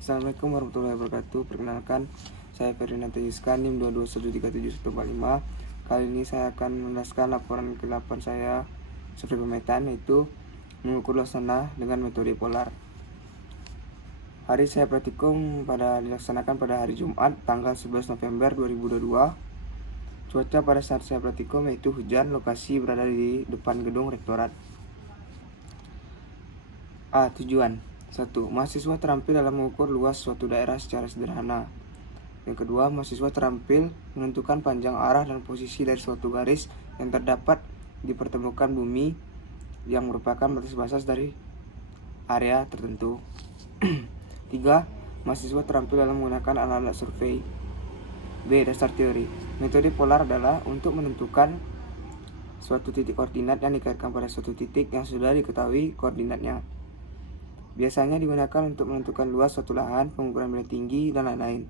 Assalamualaikum warahmatullahi wabarakatuh. Perkenalkan, saya Ferdinand Yuska, NIM 2213745. Kali ini saya akan menjelaskan laporan ke-8 saya survei pemetaan, yaitu mengukur luas tanah dengan metode polar. Hari saya praktikum dilaksanakan pada hari Jumat, tanggal 11 November 2022. Cuaca pada saat saya praktikum yaitu hujan, lokasi berada di depan gedung rektorat. Tujuan 1. Mahasiswa terampil dalam mengukur luas suatu daerah secara sederhana. Yang kedua, mahasiswa terampil menentukan panjang arah dan posisi dari suatu garis yang terdapat di pertemuan bumi yang merupakan batas batas dari area tertentu. 3. Mahasiswa terampil dalam menggunakan alat-alat survei. B. Dasar teori. Metode polar adalah untuk menentukan suatu titik koordinat yang dikaitkan pada suatu titik yang sudah diketahui koordinatnya. Biasanya digunakan untuk menentukan luas suatu lahan, pengukuran benda tinggi, dan lain-lain.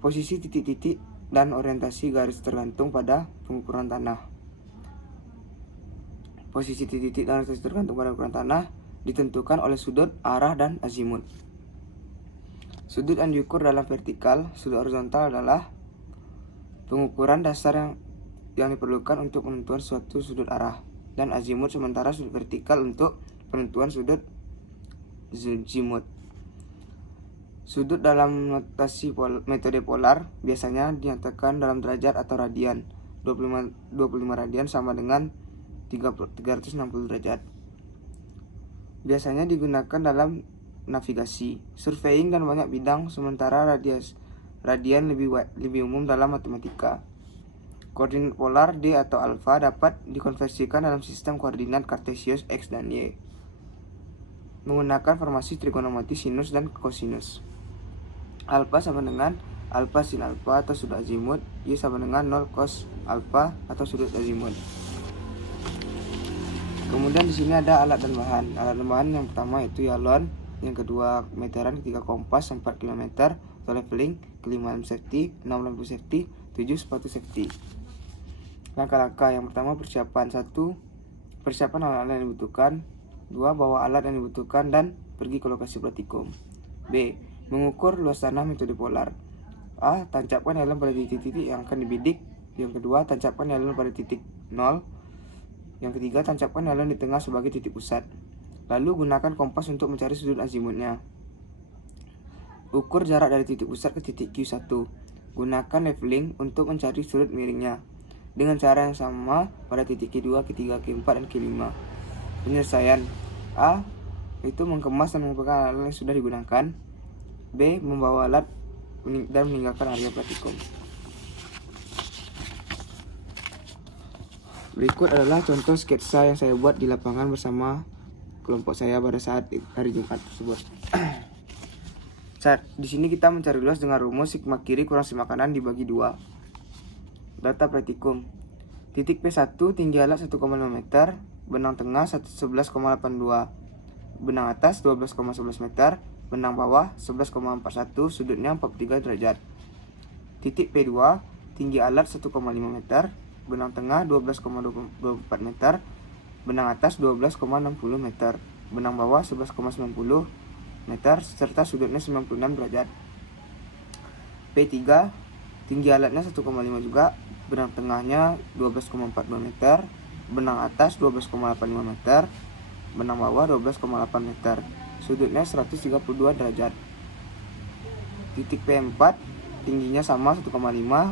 Posisi titik-titik dan orientasi garis tergantung pada pengukuran tanah. Posisi titik-titik dan orientasi tergantung pada pengukuran tanah ditentukan oleh sudut, arah, dan azimut. Sudut yang diukur dalam vertikal, sudut horizontal adalah pengukuran dasar yang diperlukan untuk penentuan suatu sudut arah, dan azimut sementara sudut vertikal untuk penentuan sudut azimut. Sudut dalam notasi metode polar biasanya dinyatakan dalam derajat atau radian. 25 radian sama dengan 360 derajat. Biasanya digunakan dalam navigasi, surveying, dan banyak bidang, sementara radian lebih umum dalam matematika. Koordinat polar D atau alfa dapat dikonversikan dalam sistem koordinat kartesius X dan Y menggunakan formasi trigonometri sinus dan kosinus. Alfa sama dengan alfa sin alfa atau sudut azimut, Y sama dengan 0 cos alfa atau sudut azimut. Kemudian di sini ada alat dan bahan. Alat dan bahan yang pertama itu yalon, yang kedua meteran, ketiga kompas, 4 km, leveling, kelima lem safety, 6 lampu safety, 7 sepatu safety. Langkah-langkah yang pertama persiapan. 1. Persiapan alat-alat yang dibutuhkan. 2. Bawa alat yang dibutuhkan dan pergi ke lokasi praktikum. B. Mengukur luas tanah metode polar. A. Tancapkan helm pada titik-titik yang akan dibidik. Yang kedua, tancapkan helm pada titik 0. Yang ketiga, tancapkan helm di tengah sebagai titik pusat. Lalu gunakan kompas untuk mencari sudut azimutnya. Ukur jarak dari titik pusat ke titik Q1. Gunakan leveling untuk mencari sudut miringnya dengan cara yang sama pada titik Q2, Q3, Q4, dan Q5. Penyelesaian. A. Itu mengemas dan mengumpulkan alat yang sudah digunakan. B. Membawa alat dan meninggalkan area praktikum. Berikut adalah contoh sketsa yang saya buat di lapangan bersama kelompok saya pada saat hari Jumat tersebut. Di sini kita mencari luas dengan rumus sigma kiri kurang sigma kanan dibagi 2. Data praktikum. Titik P1 tinggi alat 1,5 meter, benang tengah 11,82, benang atas 12,11 meter, benang bawah 11,41, sudutnya 43 derajat. Titik P2 tinggi alat 1,5 meter, benang tengah 12,24 meter, benang atas 12,60 meter, benang bawah 11,90 meter, serta sudutnya 96 derajat. P3 tinggi alatnya 1,5 juga, benang tengahnya 12,42 meter, benang atas 12,85 meter, benang bawah 12,8 meter, sudutnya 132 derajat. Titik P4 tingginya sama 1,5,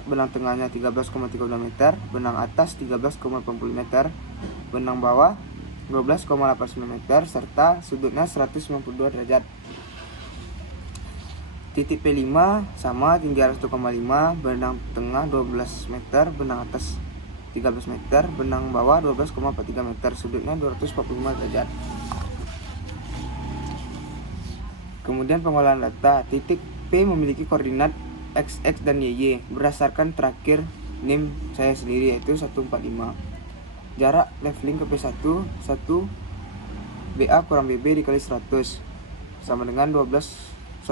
benang tengahnya 13,32 meter, benang atas 13,80 meter, benang bawah 12,89 meter, serta sudutnya 192 derajat. Titik P5 sama, tinggi alat 1,5, benang tengah 12 meter, benang atas 13 meter, benang bawah 12,43 meter, sudutnya 245 derajat. Kemudian pengolahan data. Titik P memiliki koordinat X, X, dan YY berdasarkan terakhir NIM saya sendiri yaitu 145. Jarak leveling ke P1 1 BA kurang BB dikali 100 sama dengan 1,211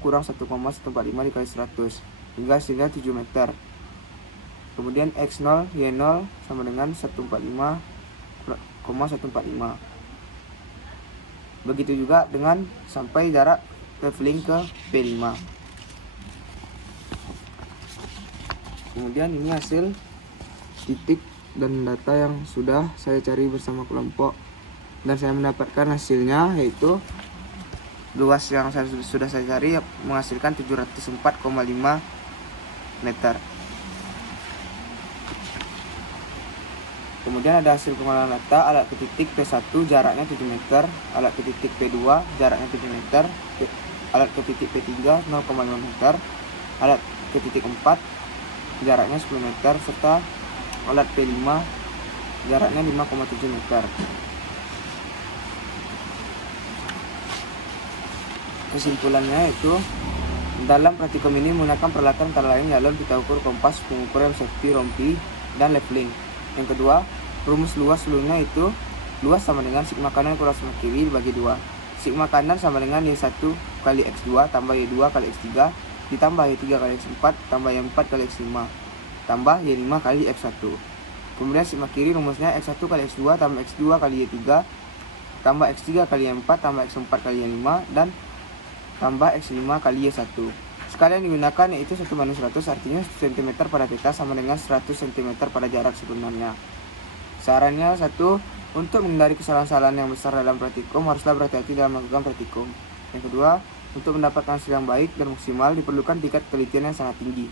kurang 1,145 dikali 100 hingga hasilnya 7 meter. Kemudian X0 Y0 sama dengan 145,145. Begitu juga dengan sampai jarak leveling ke P5. Kemudian ini hasil titik dan data yang sudah saya cari bersama kelompok, dan saya mendapatkan hasilnya, yaitu luas yang sudah saya cari menghasilkan 704,5 meter. Kemudian ada hasil pengolahan data. Alat ke titik P1 jaraknya 7 meter, alat ke titik P2 jaraknya 7 meter, alat ke titik P3 0,5 meter, alat ke titik 4 jaraknya 10 meter, serta alat P5 jaraknya 5,7 meter. Kesimpulannya itu, dalam praktikum ini menggunakan peralatan antara lain galon, pita ukur, kompas, pengukur rem safety, rompi, dan leveling. Yang kedua, rumus luas seluruhnya itu luas sama dengan sigma kanan kurang sigma kiri dibagi 2. Sigma kanan sama dengan Y1 kali X2 tambah Y2 kali X3 ditambah Y3 kali X4 tambah Y4 kali X5 tambah Y5 kali X1. Kemudian sigma kiri rumusnya X1 kali X2 tambah X2 kali Y3 tambah X3 kali Y4 tambah X4 kali Y5 dan tambah X5 kali Y1. Sekalian digunakan yaitu 1:100, artinya 1 cm pada peta sama dengan 100 cm pada jarak sebenarnya. Sarannya, 1. Untuk menghindari kesalahan-kesalahan yang besar dalam praktikum, haruslah berhati-hati dalam melakukan praktikum. Yang kedua, untuk mendapatkan hasil yang baik dan maksimal diperlukan tingkat telitian yang sangat tinggi.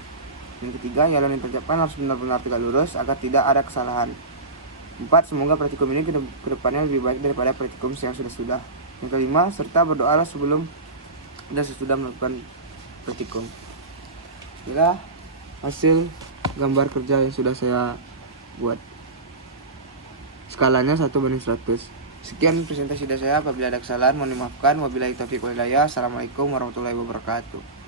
Yang ketiga, jalan yang terjapkan harus benar-benar tegak lurus agar tidak ada kesalahan. 4. Semoga praktikum ini kedepannya lebih baik daripada praktikum yang sudah-sudah. Yang kelima, serta berdoalah sebelum dan sesudah melakukan praktikum. Inilah hasil gambar kerja yang sudah saya buat. Skalanya 1:100. Sekian presentasi dari saya. Apabila ada kesalahan mohon dimaafkan. Wabillahi taufiq wal hidayah. Assalamualaikum warahmatullahi wabarakatuh.